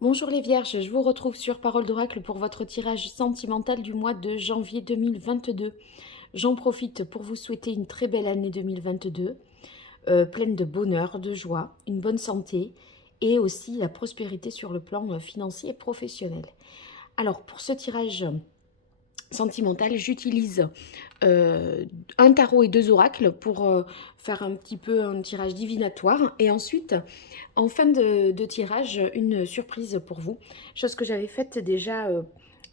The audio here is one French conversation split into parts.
Bonjour les Vierges, je vous retrouve sur Parole d'Oracle pour votre tirage sentimental du mois de janvier 2022. J'en profite pour vous souhaiter une très belle année 2022, pleine de bonheur, de joie, une bonne santé et aussi la prospérité sur le plan financier et professionnel. Alors pour ce tirage sentimental, j'utilise un tarot et deux oracles pour faire un petit peu un tirage divinatoire. Et ensuite, en fin de tirage, une surprise pour vous. Chose que j'avais faite déjà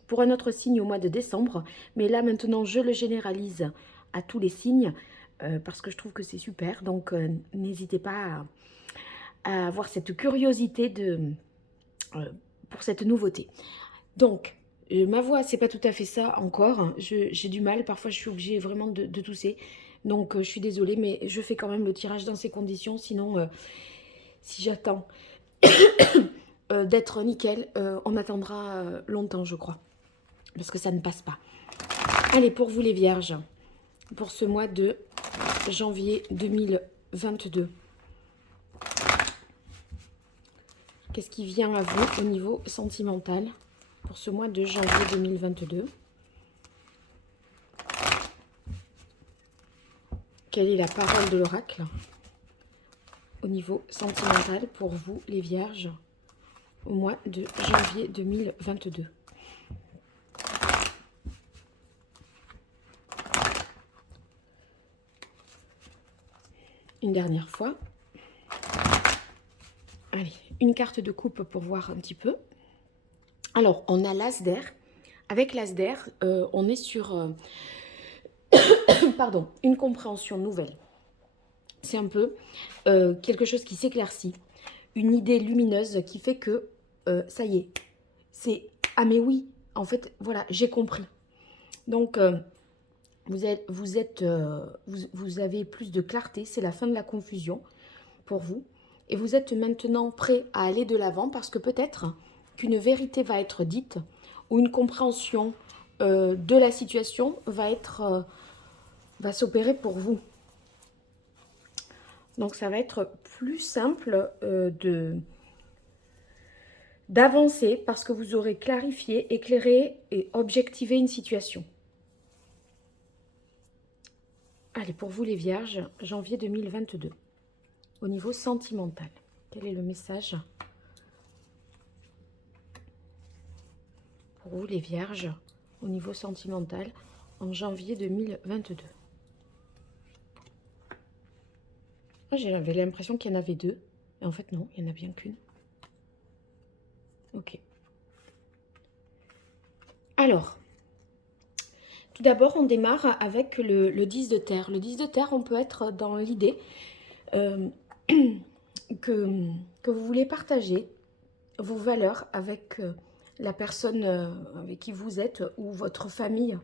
pour un autre signe au mois de décembre. Mais là, maintenant, je le généralise à tous les signes parce que je trouve que c'est super. Donc, n'hésitez pas à avoir cette curiosité pour cette nouveauté. Donc, ma voix, c'est pas tout à fait ça encore. J'ai du mal, parfois je suis obligée vraiment de tousser. Donc, je suis désolée, mais je fais quand même le tirage dans ces conditions. Sinon, si j'attends d'être nickel, on attendra longtemps, je crois. Parce que ça ne passe pas. Allez, pour vous les vierges, pour ce mois de janvier 2022. Qu'est-ce qui vient à vous au niveau sentimental pour ce mois de janvier 2022? Quelle est la parole de l'oracle au niveau sentimental pour vous, les vierges, au mois de janvier 2022? Une dernière fois. Allez, une carte de coupe pour voir un petit peu. Alors, on a l'as d'air. Avec l'as d'air, on est sur pardon, une compréhension nouvelle. C'est un peu quelque chose qui s'éclaircit. Une idée lumineuse qui fait que, ça y est, c'est « Ah mais oui, en fait, voilà, j'ai compris ». Donc, vous avez plus de clarté, c'est la fin de la confusion pour vous. Et vous êtes maintenant prêt à aller de l'avant parce que peut-être qu'une vérité va être dite ou une compréhension de la situation va s'opérer pour vous. Donc ça va être plus simple d'avancer parce que vous aurez clarifié, éclairé et objectivé une situation. Allez, pour vous les vierges, janvier 2022. Au niveau sentimental, quel est le message pour vous les vierges au niveau sentimental en janvier 2022? J'avais l'impression qu'il y en avait deux. Et en fait, non, il n'y en a bien qu'une. Ok. Alors, tout d'abord, on démarre avec le 10 de terre. Le 10 de terre, on peut être dans l'idée que vous voulez partager vos valeurs avec la personne avec qui vous êtes ou votre famille,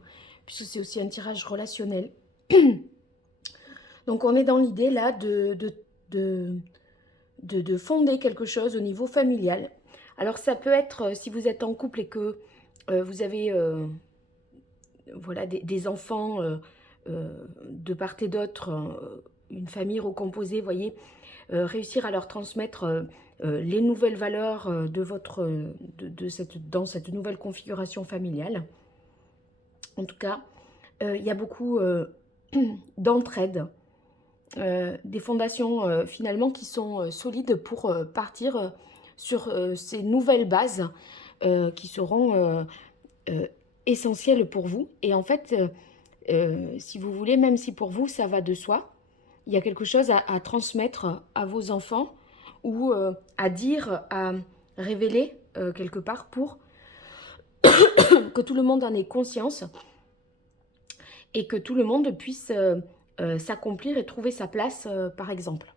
puisque c'est aussi un tirage relationnel. Donc, on est dans l'idée là de fonder quelque chose au niveau familial. Alors, ça peut être, si vous êtes en couple et que vous avez voilà, des enfants de part et d'autre, une famille recomposée, vous voyez, réussir à leur transmettre les nouvelles valeurs dans cette nouvelle configuration familiale. En tout cas, il y a beaucoup d'entraide, des fondations finalement qui sont solides pour partir sur ces nouvelles bases qui seront essentielles pour vous. Et en fait, si vous voulez, même si pour vous ça va de soi, il y a quelque chose à transmettre à vos enfants ou à dire, à révéler quelque part pour que tout le monde en ait conscience et que tout le monde puisse s'accomplir et trouver sa place, par exemple.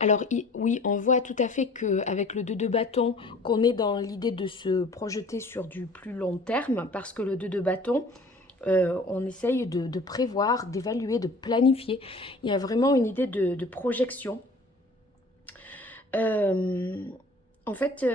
Alors oui, on voit tout à fait qu'avec le 2 de bâton, qu'on est dans l'idée de se projeter sur du plus long terme, parce que le 2 de bâton, on essaye de prévoir, d'évaluer, de planifier. Il y a vraiment une idée de projection. En fait,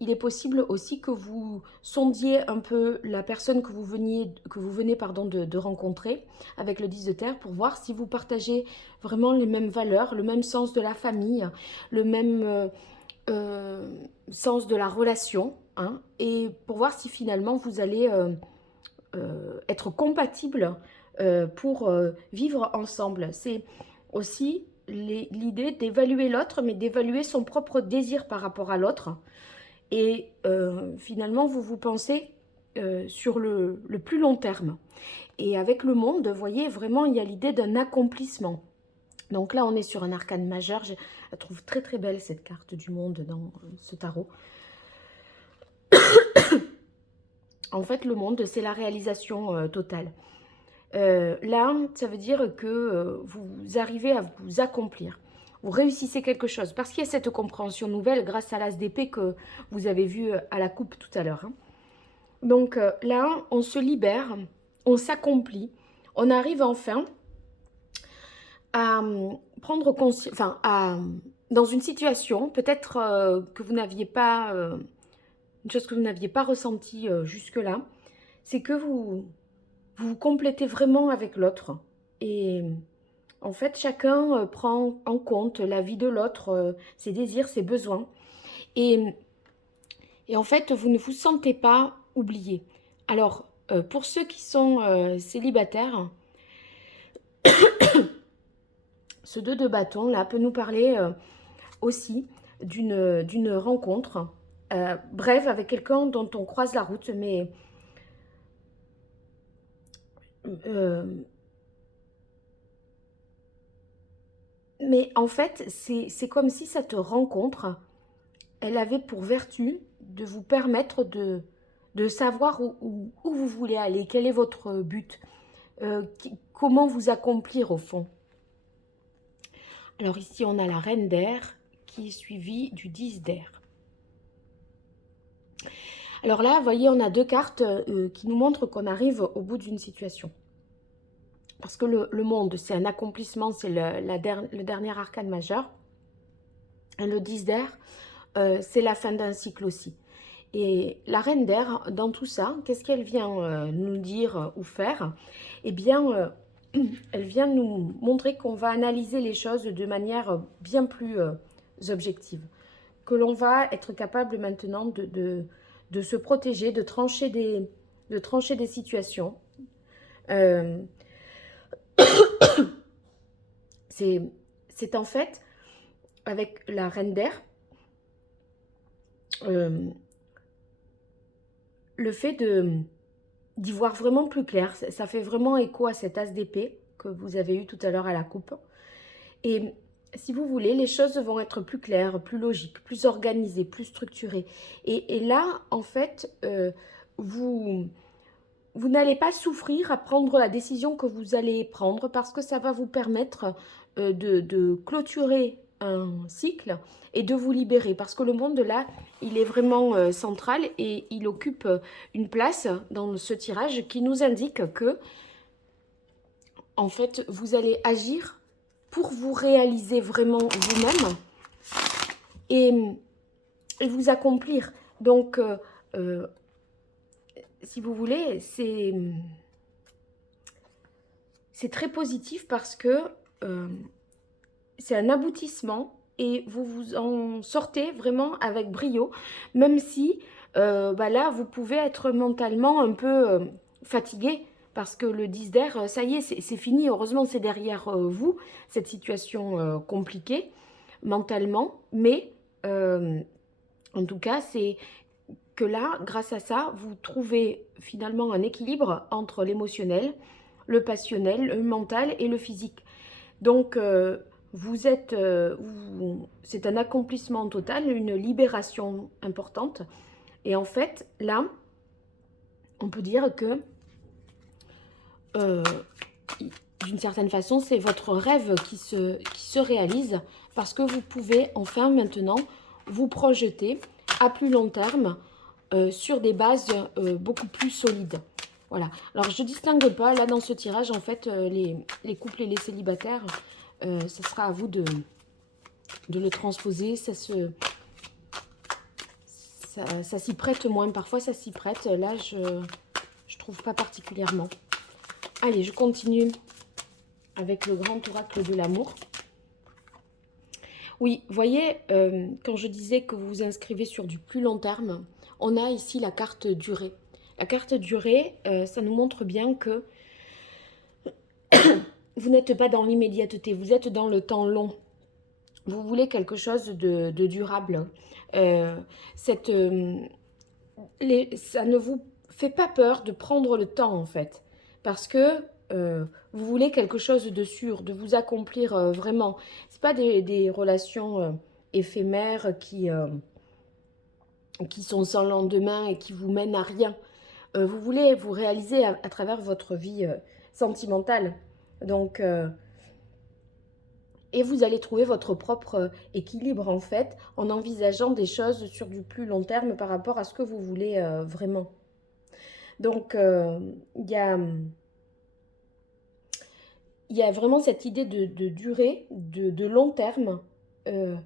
il est possible aussi que vous sondiez un peu la personne que vous venez de rencontrer avec le 10 de terre pour voir si vous partagez vraiment les mêmes valeurs, le même sens de la famille, le même sens de la relation, hein, et pour voir si finalement vous allez être compatible pour vivre ensemble. C'est aussi l'idée d'évaluer l'autre, mais d'évaluer son propre désir par rapport à l'autre. Et finalement, vous pensez sur le plus long terme. Et avec le monde, vous voyez, vraiment, il y a l'idée d'un accomplissement. Donc là, on est sur un arcane majeur. Je la trouve très très belle, cette carte du monde dans ce tarot. En fait, le monde, c'est la réalisation totale. Là, ça veut dire que vous arrivez à vous accomplir. Vous réussissez quelque chose. Parce qu'il y a cette compréhension nouvelle grâce à l'as d'épée que vous avez vu à la coupe tout à l'heure. Hein. Donc là, on se libère, on s'accomplit. On arrive enfin à prendre conscience, enfin, dans une situation, peut-être que vous n'aviez pas, une chose que vous n'aviez pas ressentie jusque-là, c'est que vous vous complétez vraiment avec l'autre. Et en fait, chacun prend en compte la vie de l'autre, ses désirs, ses besoins. Et en fait, vous ne vous sentez pas oublié. Alors, pour ceux qui sont célibataires, ce 2 de bâton, là, peut nous parler aussi d'une rencontre brève avec quelqu'un dont on croise la route, mais en fait, c'est comme si cette rencontre, elle avait pour vertu de vous permettre de savoir où vous voulez aller, quel est votre but, comment vous accomplir au fond. Alors ici, on a la reine d'air qui est suivie du 10 d'air. Alors là, vous voyez, on a 2 cartes qui nous montrent qu'on arrive au bout d'une situation. Parce que le monde, c'est un accomplissement, c'est le dernier arcane majeur. Et le 10 d'air, c'est la fin d'un cycle aussi. Et la reine d'air, dans tout ça, qu'est-ce qu'elle vient nous dire ou faire? Eh bien, elle vient nous montrer qu'on va analyser les choses de manière bien plus objective. Que l'on va être capable maintenant de se protéger, de trancher des situations. C'est en fait, avec la reine d'air, le fait d'y voir vraiment plus clair, ça fait vraiment écho à cet as d'épée que vous avez eu tout à l'heure à la coupe. Et si vous voulez, les choses vont être plus claires, plus logiques, plus organisées, plus structurées. Et là, en fait, vous n'allez pas souffrir à prendre la décision que vous allez prendre parce que ça va vous permettre de clôturer un cycle et de vous libérer. Parce que le monde, là, il est vraiment central et il occupe une place dans ce tirage qui nous indique que, en fait, vous allez agir pour vous réaliser vraiment vous-même et vous accomplir. Donc, si vous voulez, c'est très positif parce que c'est un aboutissement et vous vous en sortez vraiment avec brio, même si là, vous pouvez être mentalement un peu fatigué parce que le 10 d'air, ça y est, c'est fini. Heureusement, c'est derrière vous, cette situation compliquée mentalement. Mais en tout cas, c'est que là, grâce à ça, vous trouvez finalement un équilibre entre l'émotionnel, le passionnel, le mental et le physique. Donc, c'est un accomplissement total, une libération importante. Et en fait, là, on peut dire que, d'une certaine façon, c'est votre rêve qui se réalise parce que vous pouvez enfin maintenant vous projeter à plus long terme sur des bases beaucoup plus solides. Voilà. Alors, je ne distingue pas, là, dans ce tirage, en fait, les couples et les célibataires, ce sera à vous de le transposer. Ça s'y prête moins. Parfois, ça s'y prête. Là, je ne trouve pas particulièrement. Allez, je continue avec le grand oracle de l'amour. Oui, voyez, quand je disais que vous vous inscrivez sur du plus long terme, on a ici la carte durée. La carte durée, ça nous montre bien que vous n'êtes pas dans l'immédiateté, vous êtes dans le temps long. Vous voulez quelque chose de durable. Euh, cette, ça ne vous fait pas peur de prendre le temps, en fait, parce que vous voulez quelque chose de sûr, de vous accomplir vraiment. C'est pas des relations éphémères qui sont sans lendemain et qui vous mènent à rien. Vous voulez vous réaliser à travers votre vie sentimentale. Donc, et vous allez trouver votre propre équilibre en fait en envisageant des choses sur du plus long terme par rapport à ce que vous voulez vraiment. Donc, il y a vraiment cette idée de durée, de long terme. euh,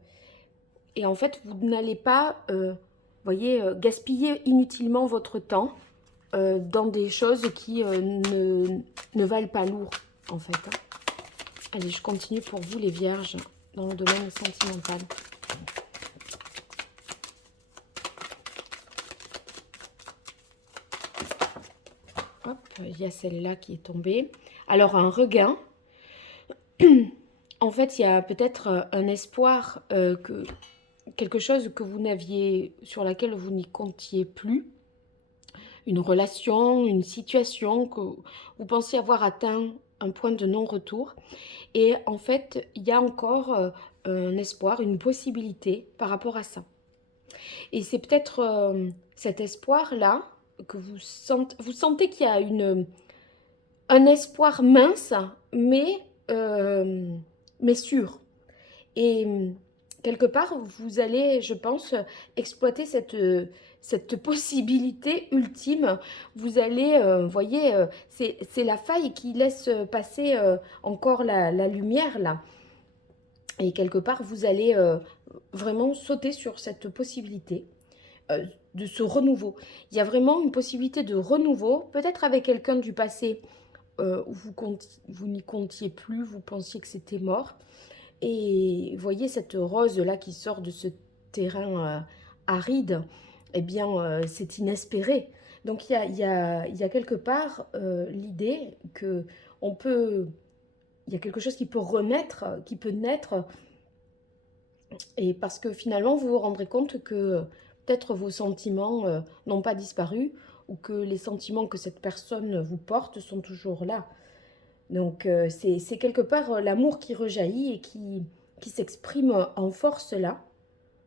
et en fait, vous n'allez pas, voyez, gaspiller inutilement votre temps dans des choses qui ne valent pas lourd, en fait. Hein. Allez, je continue pour vous, les vierges, dans le domaine sentimental. Hop, il y a celle-là qui est tombée. Alors, un regain. En fait, il y a peut-être un espoir que quelque chose que vous n'aviez, sur laquelle vous n'y comptiez plus, une relation, une situation que vous pensiez avoir atteint un point de non-retour. Et en fait, il y a encore un espoir, une possibilité par rapport à ça. Et c'est peut-être cet espoir-là que vous sentez qu'il y a un espoir mince, mais sûr. Et quelque part, vous allez, je pense, exploiter cette possibilité ultime. Vous allez, voyez, c'est la faille qui laisse passer encore la lumière, là. Et quelque part, vous allez vraiment sauter sur cette possibilité de ce renouveau. Il y a vraiment une possibilité de renouveau, peut-être avec quelqu'un du passé où vous n'y comptiez plus, vous pensiez que c'était mort. Et voyez cette rose-là qui sort de ce terrain aride, eh bien, c'est inespéré. Donc, il y a quelque part l'idée que on peut, il y a quelque chose qui peut renaître, qui peut naître, et parce que finalement, vous vous rendrez compte que peut-être vos sentiments n'ont pas disparu, ou que les sentiments que cette personne vous porte sont toujours là. Donc, c'est quelque part l'amour qui rejaillit et qui s'exprime en force là.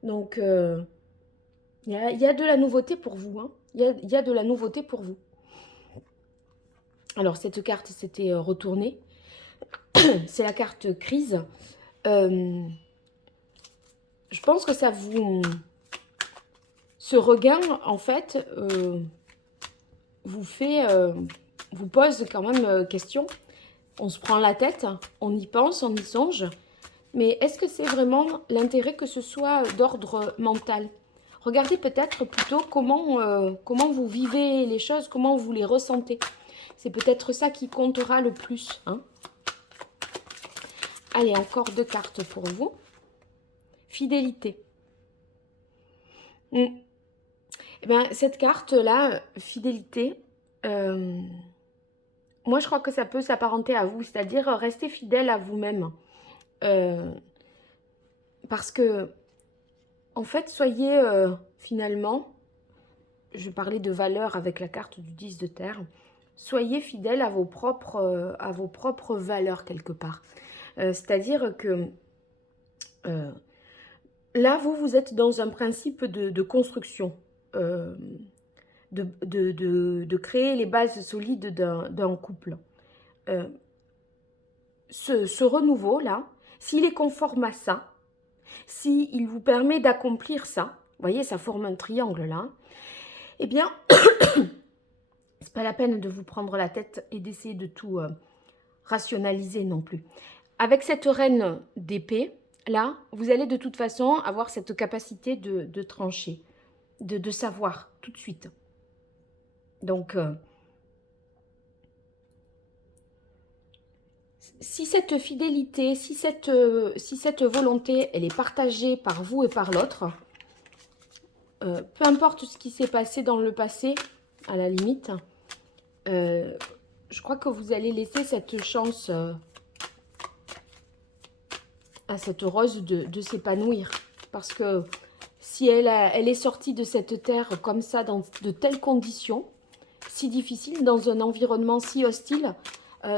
Donc, il y a de la nouveauté pour vous. Hein. Il y a de la nouveauté pour vous. Alors, cette carte s'était retournée. C'est la carte crise. Je pense que ça vous... Ce regain, en fait, vous pose quand même question. On se prend la tête, on y pense, on y songe. Mais est-ce que c'est vraiment l'intérêt que ce soit d'ordre mental? Regardez peut-être plutôt comment vous vivez les choses, comment vous les ressentez. C'est peut-être ça qui comptera le plus. Hein. Allez, encore 2 cartes pour vous. Fidélité. Eh bien, cette carte-là, fidélité, moi je crois que ça peut s'apparenter à vous, c'est-à-dire rester fidèle à vous-même. Parce que, en fait, soyez finalement, je parlais de valeur avec la carte du 10 de terre, soyez fidèle à vos propres valeurs quelque part. C'est-à-dire que là, vous êtes dans un principe de construction, de créer les bases solides d'un couple. Ce renouveau-là, s'il est conforme à ça, s'il vous permet d'accomplir ça, vous voyez, ça forme un triangle là, eh bien, c'est pas la peine de vous prendre la tête et d'essayer de tout rationaliser non plus. Avec cette reine d'épée, là, vous allez de toute façon avoir cette capacité de trancher, de savoir tout de suite. Donc, Si cette fidélité, si cette volonté, elle est partagée par vous et par l'autre, peu importe ce qui s'est passé dans le passé, à la limite, je crois que vous allez laisser cette chance à cette rose de s'épanouir. Parce que si elle est sortie de cette terre comme ça, dans de telles conditions, si difficiles, dans un environnement si hostile,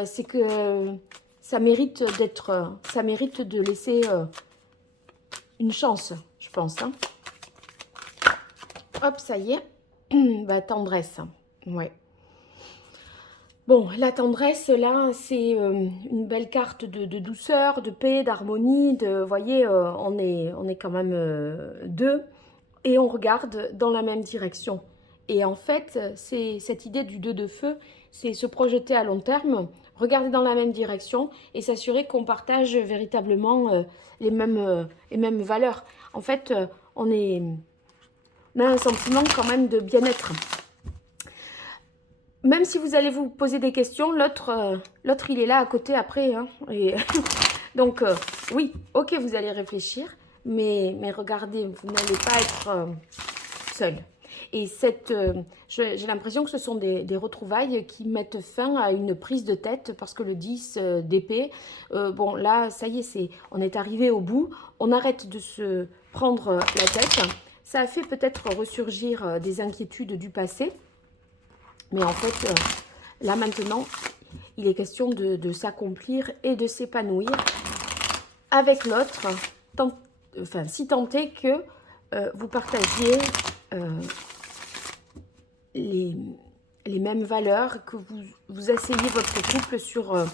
c'est que ça mérite de laisser une chance, je pense. Hein. Hop, ça y est. Bah, tendresse. Ouais. Bon, la tendresse, là, c'est une belle carte de douceur, de paix, d'harmonie. Vous voyez, on est quand même deux et on regarde dans la même direction. Et en fait, c'est cette idée du 2 de feu, c'est se projeter à long terme, regarder dans la même direction et s'assurer qu'on partage véritablement les mêmes valeurs. En fait, on a un sentiment quand même de bien-être. Même si vous allez vous poser des questions, l'autre il est là à côté après. Hein, et donc, oui, ok, vous allez réfléchir, mais regardez, vous n'allez pas être seul. Et j'ai l'impression que ce sont des retrouvailles qui mettent fin à une prise de tête parce que le 10 d'épée, bon là, ça y est, on est arrivé au bout, on arrête de se prendre la tête. Ça a fait peut-être ressurgir des inquiétudes du passé. Mais en fait, là maintenant, il est question de s'accomplir et de s'épanouir avec l'autre, enfin, si tant est que vous partagiez les mêmes valeurs, que vous asseyez votre couple sur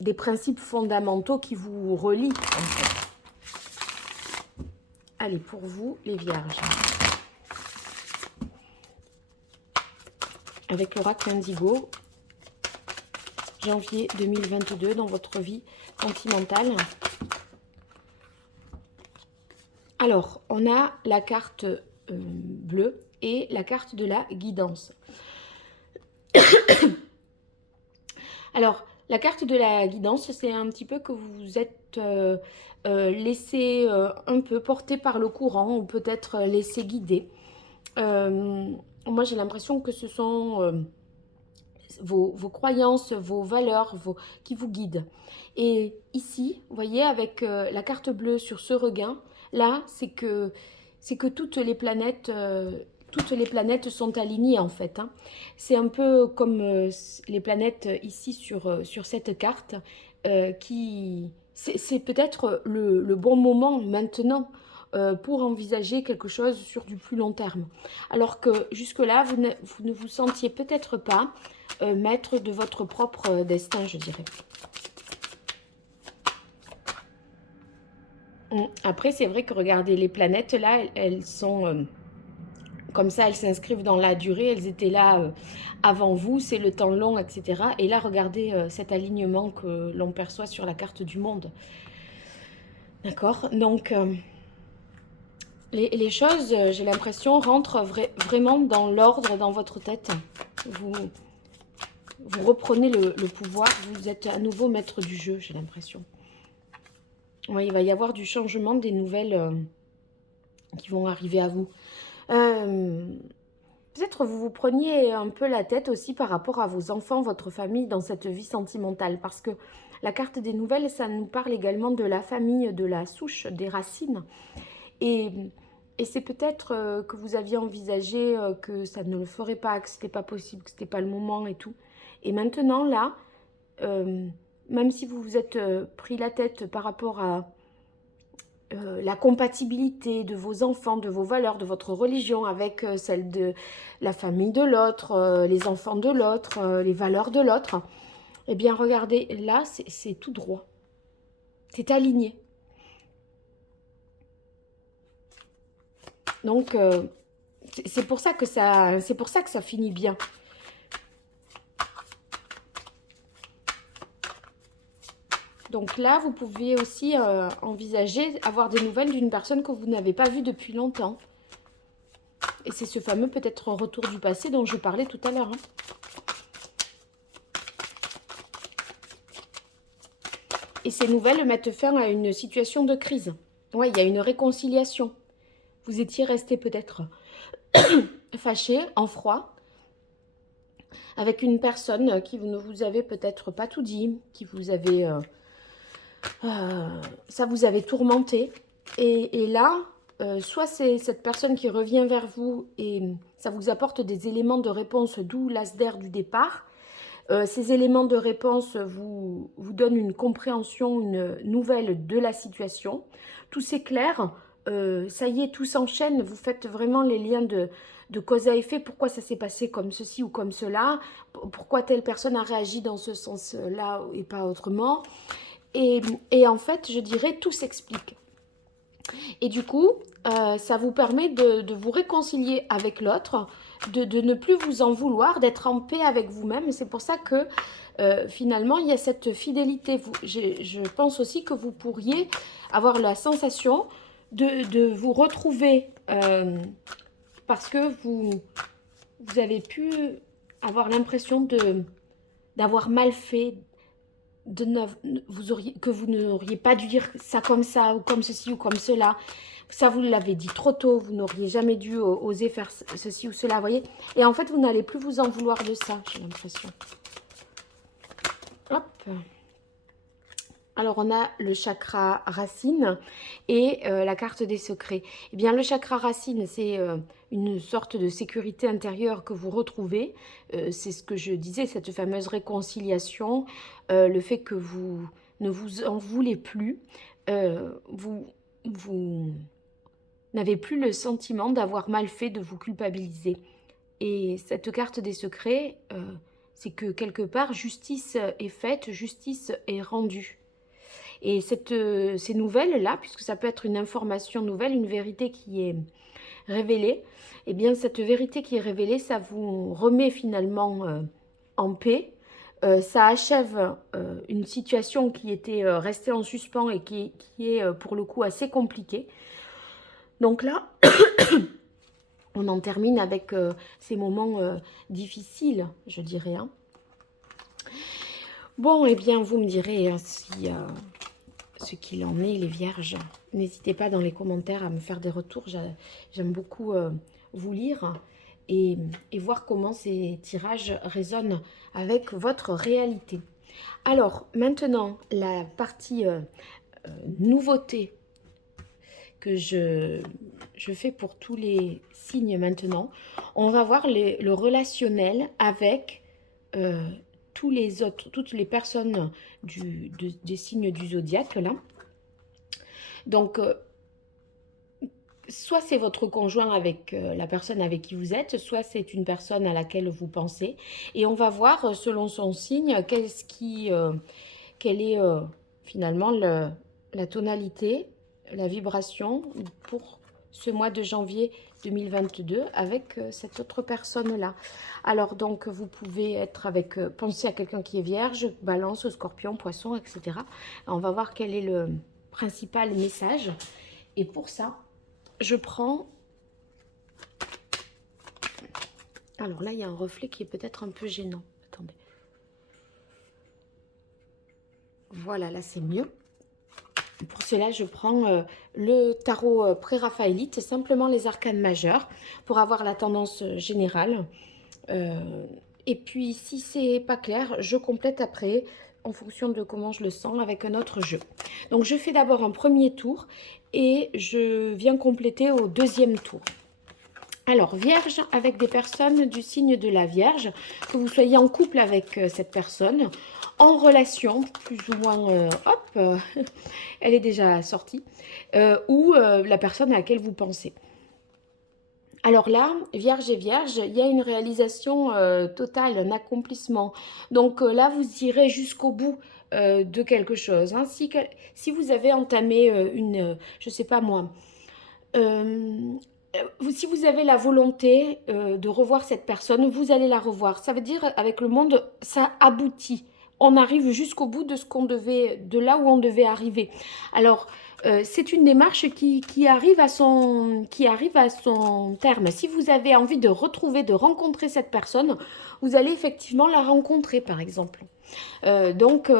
des principes fondamentaux qui vous relient. En fait. Allez, pour vous, les vierges. Avec l'oracle Indigo, janvier 2022, dans votre vie sentimentale. Alors, on a la carte bleue et la carte de la guidance. Alors, la carte de la guidance, c'est un petit peu que vous êtes laissé un peu porté par le courant ou peut-être laissé guider. Moi, j'ai l'impression que ce sont vos croyances, vos valeurs qui vous guident. Et ici, vous voyez, avec la carte bleue sur ce regain, là, c'est que toutes les planètes sont alignées en fait. Hein. C'est un peu comme les planètes ici sur cette carte qui... C'est peut-être le bon moment maintenant pour envisager quelque chose sur du plus long terme. Alors que jusque-là, vous ne vous sentiez peut-être pas maître de votre propre destin, je dirais. Après, c'est vrai que regardez, les planètes, là, elles sont comme ça, elles s'inscrivent dans la durée. Elles étaient là avant vous, c'est le temps long, etc. Et là, regardez cet alignement que l'on perçoit sur la carte du monde. D'accord? Donc... les choses, j'ai l'impression, rentrent vraiment dans l'ordre dans votre tête. Vous reprenez le pouvoir, vous êtes à nouveau maître du jeu, j'ai l'impression. Ouais, il va y avoir du changement, des nouvelles qui vont arriver à vous. Peut-être vous vous preniez un peu la tête aussi par rapport à vos enfants, votre famille dans cette vie sentimentale. Parce que la carte des nouvelles, ça nous parle également de la famille, de la souche, des racines. Et c'est peut-être que vous aviez envisagé que ça ne le ferait pas, que c'était pas possible, que c'était pas le moment et tout. Et maintenant, là, même si vous vous êtes pris la tête par rapport à la compatibilité de vos enfants, de vos valeurs, de votre religion avec celle de la famille de l'autre, les enfants de l'autre, les valeurs de l'autre, eh bien, regardez, là, c'est tout droit. C'est aligné. Donc, c'est pour ça que ça finit bien. Donc là, vous pouvez aussi envisager avoir des nouvelles d'une personne que vous n'avez pas vue depuis longtemps. Et c'est ce fameux peut-être retour du passé dont je parlais tout à l'heure. Hein. Et ces nouvelles mettent fin à une situation de crise. Ouais, il y a une réconciliation. Vous étiez resté peut-être fâché, en froid, avec une personne qui ne vous avait peut-être pas tout dit, qui vous avait... ça vous avait tourmenté. Et là, soit c'est cette personne qui revient vers vous et ça vous apporte des éléments de réponse, d'où l'as d'air du départ. Ces éléments de réponse vous donnent une compréhension, une nouvelle de la situation. Tout s'éclaire, ça y est, tout s'enchaîne. Vous faites vraiment les liens de cause à effet. Pourquoi ça s'est passé comme ceci ou comme cela? Pourquoi telle personne a réagi dans ce sens-là et pas autrement? Et en fait, je dirais, tout s'explique. Et du coup, ça vous permet de vous réconcilier avec l'autre, de ne plus vous en vouloir, d'être en paix avec vous-même. C'est pour ça que finalement, il y a cette fidélité. Je pense aussi que vous pourriez avoir la sensation de vous retrouver parce que vous avez pu avoir l'impression d'avoir mal fait, que vous n'auriez pas dû dire ça ou comme ceci ou comme cela. Ça, vous l'avez dit trop tôt, vous n'auriez jamais dû oser faire ceci ou cela, vous voyez. Et en fait, vous n'allez plus vous en vouloir de ça, j'ai l'impression. Hop. Alors, on a le chakra racine et la carte des secrets. Eh bien, le chakra racine, c'est une sorte de sécurité intérieure que vous retrouvez. C'est ce que je disais, cette fameuse réconciliation, le fait que vous ne vous en voulez plus. Vous n'avez plus le sentiment d'avoir mal fait, de vous culpabiliser. Et cette carte des secrets, c'est que quelque part, justice est faite, justice est rendue. Et ces nouvelles-là, puisque ça peut être une information nouvelle, une vérité qui est révélée, eh bien cette vérité qui est révélée, ça vous remet finalement en paix. Ça achève une situation qui était restée en suspens et qui est pour le coup assez compliquée. Donc là, on en termine avec ces moments difficiles, je dirais. Hein. Bon, eh bien, vous me direz hein, si... ce qu'il en est, les vierges. N'hésitez pas dans les commentaires à me faire des retours. J'aime beaucoup vous lire et voir comment ces tirages résonnent avec votre réalité. Alors, maintenant, la partie nouveauté que je fais pour tous les signes maintenant. On va voir le relationnel avec... toutes les personnes des signes du zodiaque là. Donc soit c'est votre conjoint avec la personne avec qui vous êtes, soit c'est une personne à laquelle vous pensez, et on va voir selon son signe quelle est finalement la tonalité, la vibration pour ce mois de janvier 2022 avec cette autre personne-là. Alors donc vous pouvez être avec, pensez à quelqu'un qui est vierge, balance, scorpion, poisson, etc. On va voir quel est le principal message. Et pour ça, je prends... Alors là, il y a un reflet qui est peut-être un peu gênant. Attendez. Voilà, là c'est mieux. Pour cela, je prends le tarot pré-raphaélite, simplement les arcanes majeures, pour avoir la tendance générale. Et puis, si c'est pas clair, je complète après, en fonction de comment je le sens, avec un autre jeu. Donc, je fais d'abord un premier tour, et je viens compléter au deuxième tour. Alors, Vierge, avec des personnes du signe de la Vierge, que vous soyez en couple avec cette personne, en relation, plus ou moins, hop, elle est déjà sortie, ou la personne à laquelle vous pensez. Alors là, Vierge et Vierge, il y a une réalisation totale, un accomplissement. Donc là, vous irez jusqu'au bout de quelque chose. Hein. Si vous avez entamé je sais pas moi, si vous avez la volonté de revoir cette personne, vous allez la revoir. Ça veut dire, avec le monde, ça aboutit. On arrive jusqu'au bout de là où on devait arriver. Alors, c'est une démarche qui arrive à son terme. Si vous avez envie de rencontrer cette personne, vous allez effectivement la rencontrer, par exemple. Donc,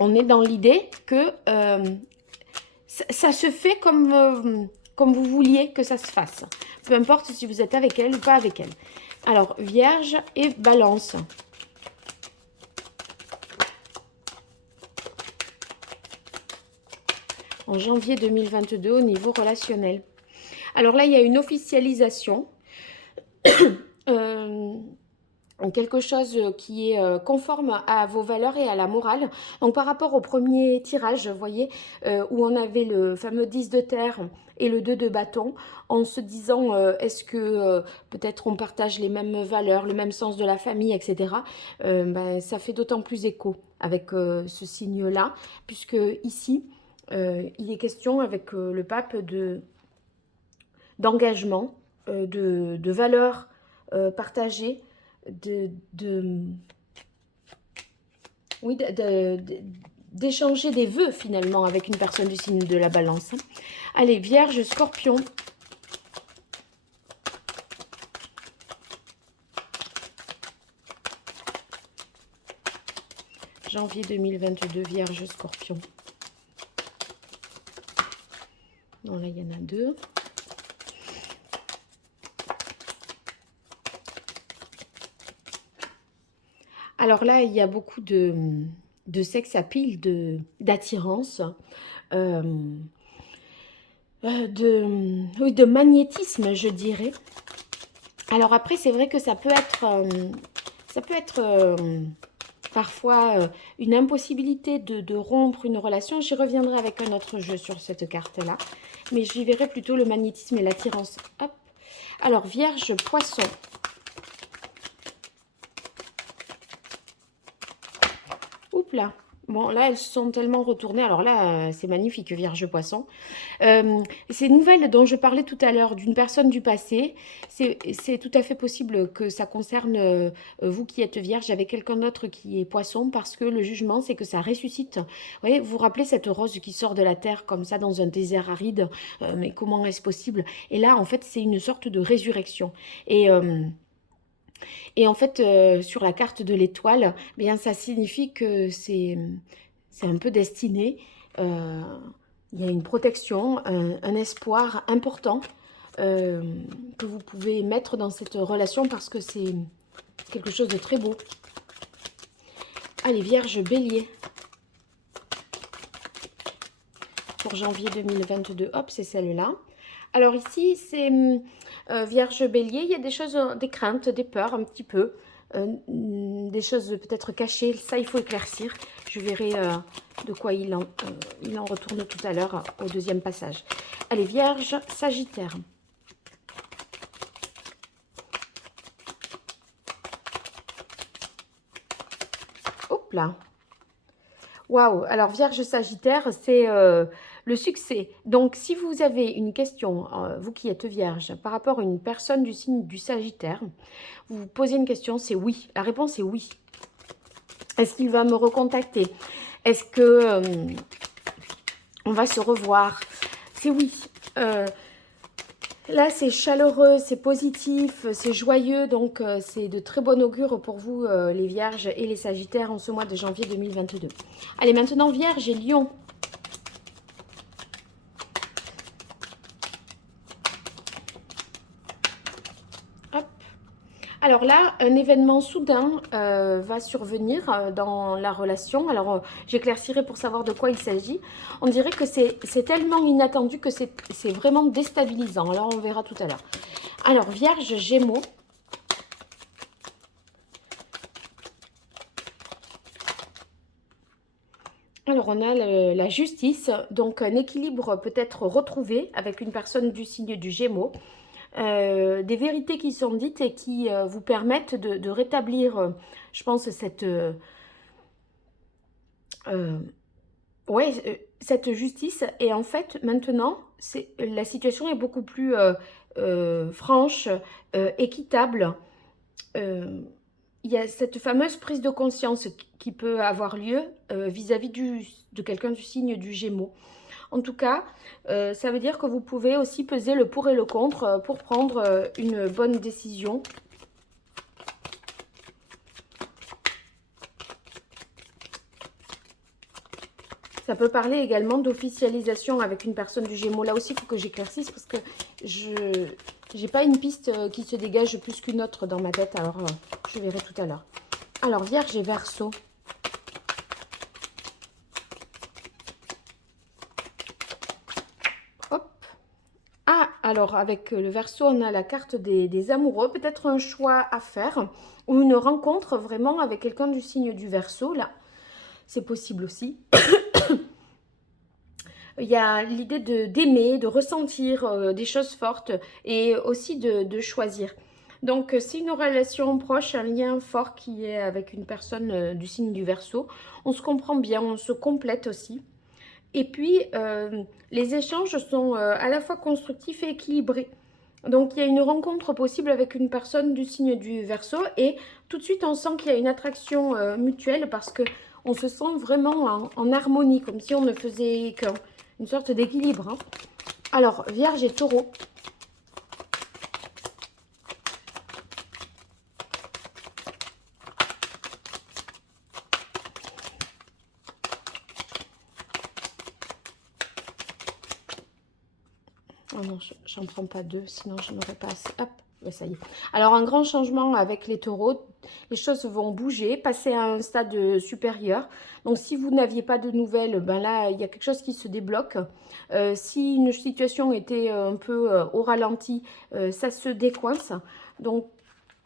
on est dans l'idée que ça se fait comme vous vouliez que ça se fasse. Peu importe si vous êtes avec elle ou pas avec elle. Alors, Vierge et Balance. En janvier 2022 au niveau relationnel. Alors là, il y a une officialisation. Quelque chose qui est conforme à vos valeurs et à la morale. Donc par rapport au premier tirage, vous voyez, où on avait le fameux 10 de terre et le 2 de bâton, en se disant est-ce que peut-être on partage les mêmes valeurs, le même sens de la famille, etc. Ben, ça fait d'autant plus écho avec ce signe-là, puisque ici, il est question avec le pape d'engagement, de valeurs partagées, oui, d'échanger des vœux finalement avec une personne du signe de la balance. Allez, Vierge, Scorpion. Janvier 2022, Vierge, Scorpion. Non, là, il y en a 2. Alors là, il y a beaucoup de sex appeal, d'attirance, oui, de magnétisme, je dirais. Alors après, c'est vrai que ça peut être parfois une impossibilité de rompre une relation. J'y reviendrai avec un autre jeu sur cette carte-là. Mais j'y verrai plutôt le magnétisme et l'attirance. Hop. Alors, Vierge, Poisson. Oups là. Bon, là, elles se sont tellement retournées. Alors là, c'est magnifique, Vierge Poisson. Ces nouvelles dont je parlais tout à l'heure d'une personne du passé, c'est tout à fait possible que ça concerne vous qui êtes Vierge avec quelqu'un d'autre qui est Poisson, parce que le jugement, c'est que ça ressuscite. Vous voyez, vous vous rappelez cette rose qui sort de la terre comme ça dans un désert aride, mais comment est-ce possible? Et là, en fait, c'est une sorte de résurrection. Et en fait, sur la carte de l'étoile, eh bien, ça signifie que c'est un peu destiné. Il y a une protection, un espoir important que vous pouvez mettre dans cette relation parce que c'est quelque chose de très beau. Allez, Vierge, Bélier. Pour janvier 2022, hop, c'est celle-là. Alors ici, c'est Vierge Bélier, il y a des choses, des craintes, des peurs un petit peu, des choses peut-être cachées, ça il faut éclaircir. Je verrai de quoi il en retourne tout à l'heure au deuxième passage. Allez, Vierge, Sagittaire. Hop là. Waouh, alors Vierge Sagittaire, c'est le succès. Donc, si vous avez une question, vous qui êtes Vierge, par rapport à une personne du signe du Sagittaire, vous vous posez une question, c'est oui. La réponse est oui. Est-ce qu'il va me recontacter? Est-ce que on va se revoir? C'est oui. Là, c'est chaleureux, c'est positif, c'est joyeux, donc c'est de très bon augure pour vous, les Vierges et les Sagittaires, en ce mois de janvier 2022. Allez, maintenant, Vierge et Lion. Hop. Alors là, un événement soudain va survenir dans la relation. Alors, j'éclaircirai pour savoir de quoi il s'agit. On dirait que c'est tellement inattendu que c'est vraiment déstabilisant. Alors, on verra tout à l'heure. Alors, Vierge, Gémeaux. Alors, on a la justice, donc un équilibre peut-être retrouvé avec une personne du signe du Gémeaux. Des vérités qui sont dites et qui vous permettent de rétablir, je pense, cette justice. Et en fait, maintenant, la situation est beaucoup plus franche, équitable. Il y a cette fameuse prise de conscience qui peut avoir lieu vis-à-vis de quelqu'un du signe du Gémeaux. En tout cas, ça veut dire que vous pouvez aussi peser le pour et le contre pour prendre une bonne décision. Ça peut parler également d'officialisation avec une personne du Gémeaux. Là aussi, il faut que j'éclaircisse parce que je n'ai pas une piste qui se dégage plus qu'une autre dans ma tête. Alors, je verrai tout à l'heure. Alors, Vierge et Verseau. Hop. Ah, alors, avec le Verseau, on a la carte des amoureux. Peut-être un choix à faire ou une rencontre vraiment avec quelqu'un du signe du Verseau. Là, c'est possible aussi. Il y a l'idée d'aimer, de ressentir des choses fortes et aussi de choisir. Donc, c'est une relation proche, un lien fort qui est avec une personne du signe du Verseau. On se comprend bien, on se complète aussi. Et puis, les échanges sont à la fois constructifs et équilibrés. Donc, il y a une rencontre possible avec une personne du signe du Verseau et tout de suite, on sent qu'il y a une attraction mutuelle parce qu'on se sent vraiment en harmonie, comme si on ne faisait qu'un. Une sorte d'équilibre. Hein. Alors, Vierge et Taureau. Oh non, j'en prends pas deux, sinon je n'aurais pas assez. Hop, ouais, ça y est. Alors, un grand changement avec les taureaux. Les choses vont bouger, passer à un stade supérieur. Donc, si vous n'aviez pas de nouvelles, ben là, il y a quelque chose qui se débloque. Si une situation était un peu au ralenti, ça se décoince. Donc,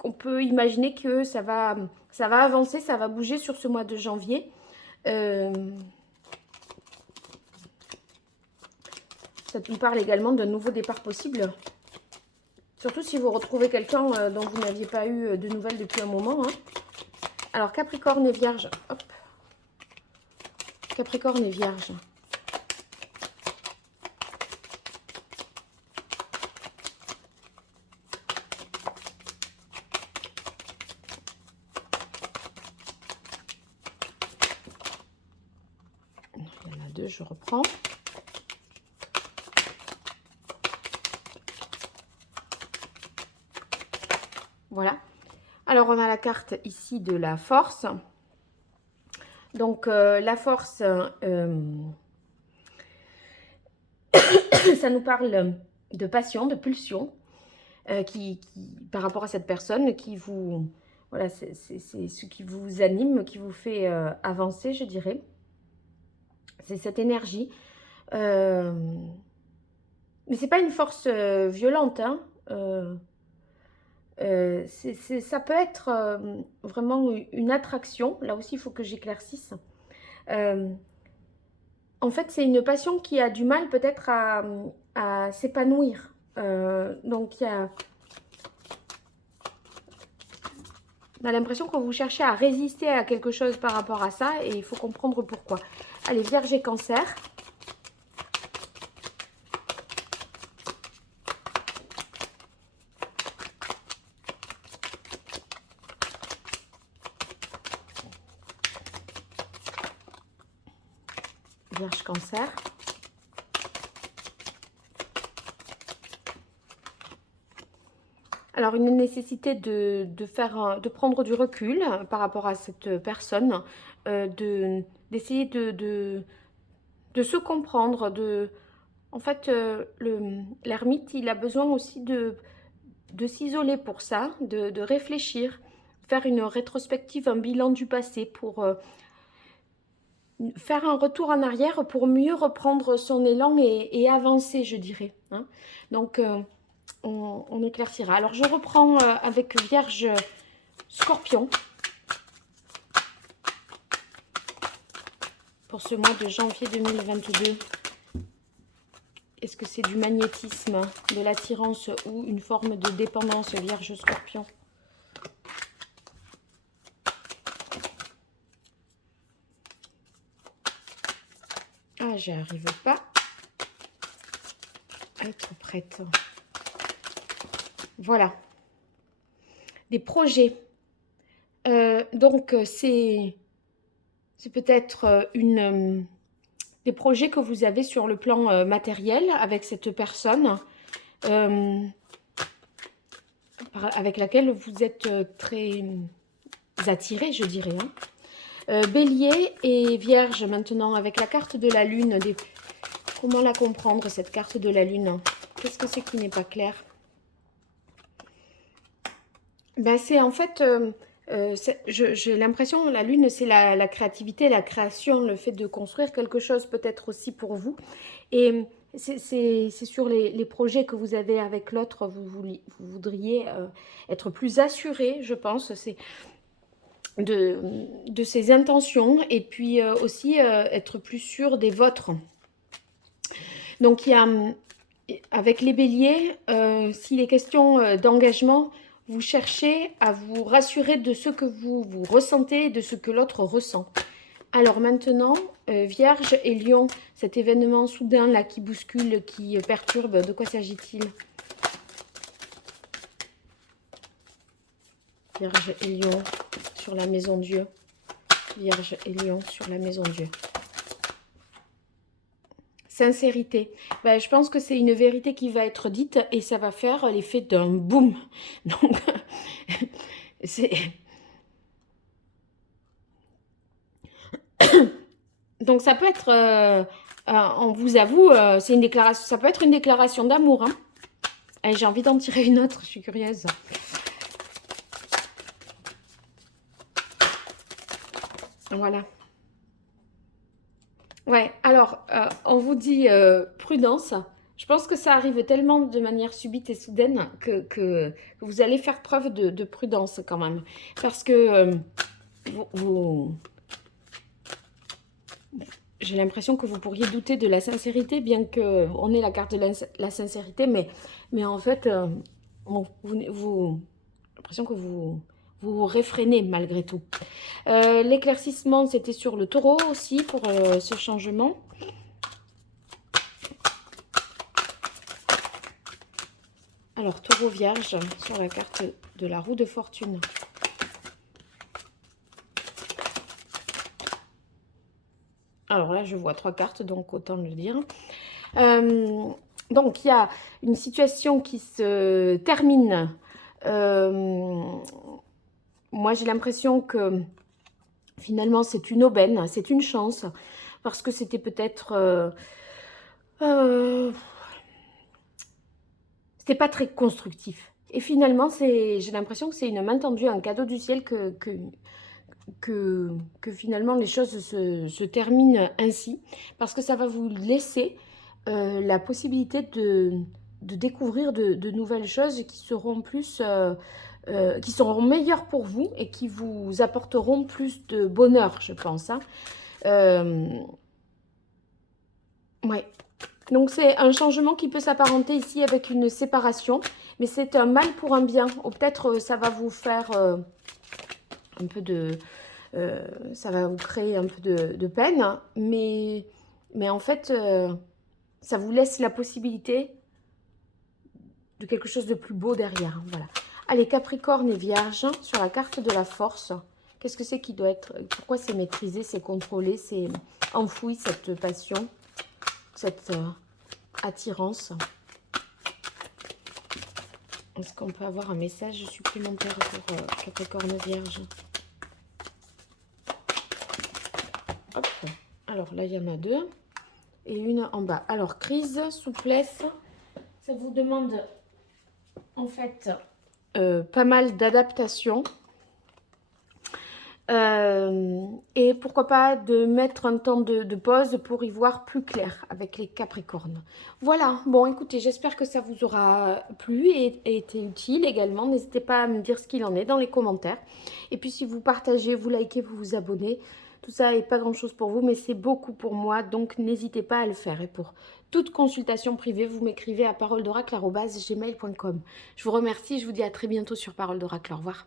on peut imaginer que ça va avancer, ça va bouger sur ce mois de janvier. Ça nous parle également d'un nouveau départ possible. Surtout si vous retrouvez quelqu'un dont vous n'aviez pas eu de nouvelles depuis un moment. Hein. Alors, Capricorne et Vierge. Hop. Capricorne et Vierge. Il y en a deux, je reprends. Voilà. Alors, on a la carte ici de la force. Donc, la force, ça nous parle de passion, de pulsion, par rapport à cette personne qui vous... Voilà, c'est ce qui vous anime, qui vous fait avancer, je dirais. C'est cette énergie. Mais c'est pas une force violente, hein. Ça peut être vraiment une attraction. Là aussi, il faut que j'éclaircisse. En fait, c'est une passion qui a du mal peut-être à s'épanouir. Donc, on a l'impression que vous cherchez à résister à quelque chose par rapport à ça et il faut comprendre pourquoi. Allez, Vierge et Cancer. Vierge, Cancer. Alors, une nécessité de prendre du recul par rapport à cette personne, d'essayer de se comprendre. En fait, l'ermite, il a besoin aussi de s'isoler pour ça, de réfléchir, faire une rétrospective, un bilan du passé pour faire un retour en arrière pour mieux reprendre son élan et avancer, je dirais. Hein. Donc, on éclaircira. Alors, je reprends avec Vierge Scorpion. Pour ce mois de janvier 2022. Est-ce que c'est du magnétisme, de l'attirance ou une forme de dépendance, Vierge Scorpion? Ah, j'y arrive pas à être prête. Voilà. Des projets. Donc, c'est peut-être des projets que vous avez sur le plan matériel avec cette personne avec laquelle vous êtes très attiré, je dirais. Hein. Bélier et Vierge maintenant avec la carte de la Lune. Comment la comprendre cette carte de la Lune? Qu'est-ce que c'est qui n'est pas clair? Ben, c'est en fait, j'ai l'impression, la Lune, c'est la créativité, la création, le fait de construire quelque chose peut-être aussi pour vous. Et c'est sur les projets que vous avez avec l'autre, vous voudriez être plus assuré, je pense, c'est de ses intentions et puis aussi être plus sûr des vôtres. Donc, il y a, avec les béliers, s'il est question d'engagement, vous cherchez à vous rassurer de ce que vous ressentez et de ce que l'autre ressent. Alors maintenant, Vierge et Lion, cet événement soudain là qui bouscule, qui perturbe, de quoi s'agit-il? Vierge et Lion sur la maison Dieu. Vierge et Lion sur la maison Dieu. Sincérité. Ben, je pense que c'est une vérité qui va être dite et ça va faire l'effet d'un boum. Donc, c'est... Donc, ça peut être... on vous avoue, c'est une déclaration. Ça peut être une déclaration d'amour. Hein. J'ai envie d'en tirer une autre, je suis curieuse. Voilà. Ouais, alors, on vous dit prudence. Je pense que ça arrive tellement de manière subite et soudaine que vous allez faire preuve de prudence quand même. Parce que j'ai l'impression que vous pourriez douter de la sincérité, bien qu'on ait la carte de la sincérité. Mais en fait, j'ai l'impression que vous vous réfrénez malgré tout. L'éclaircissement, c'était sur le taureau aussi pour ce changement. Alors, taureau vierge sur la carte de la roue de fortune. Alors là, je vois 3 cartes, donc autant le dire. Donc, il y a une situation qui se termine. Moi, j'ai l'impression que finalement, c'est une aubaine, c'est une chance, parce que c'était peut-être... c'était pas très constructif. Et finalement, j'ai l'impression que c'est une main tendue, un cadeau du ciel que finalement les choses se terminent ainsi, parce que ça va vous laisser la possibilité de découvrir de nouvelles choses qui seront plus... qui seront meilleures pour vous et qui vous apporteront plus de bonheur, je pense. Hein. Ouais. Donc, c'est un changement qui peut s'apparenter ici avec une séparation, mais c'est un mal pour un bien. Ou peut-être ça va vous faire un peu de... ça va vous créer un peu de peine, hein, mais en fait, ça vous laisse la possibilité de quelque chose de plus beau derrière. Voilà. Allez, Capricorne et Vierge, sur la carte de la force. Qu'est-ce que c'est qui doit être... Pourquoi c'est maîtrisé, c'est contrôlé, c'est enfoui, cette passion, cette attirance? Est-ce qu'on peut avoir un message supplémentaire pour Capricorne Vierge? Hop. Alors là, il y en a 2. Et une en bas. Alors, crise, souplesse. Ça vous demande, en fait, pas mal d'adaptation. Et pourquoi pas de mettre un temps de pause pour y voir plus clair avec les Capricornes. Voilà, bon écoutez, j'espère que ça vous aura plu et été utile également. N'hésitez pas à me dire ce qu'il en est dans les commentaires. Et puis si vous partagez, vous likez, vous vous abonnez, tout ça n'est pas grand chose pour vous, mais c'est beaucoup pour moi, donc n'hésitez pas à le faire. Et pour toute consultation privée, vous m'écrivez à paroledoracle@gmail.com. Je vous remercie, je vous dis à très bientôt sur Parole d'Oracle. Au revoir.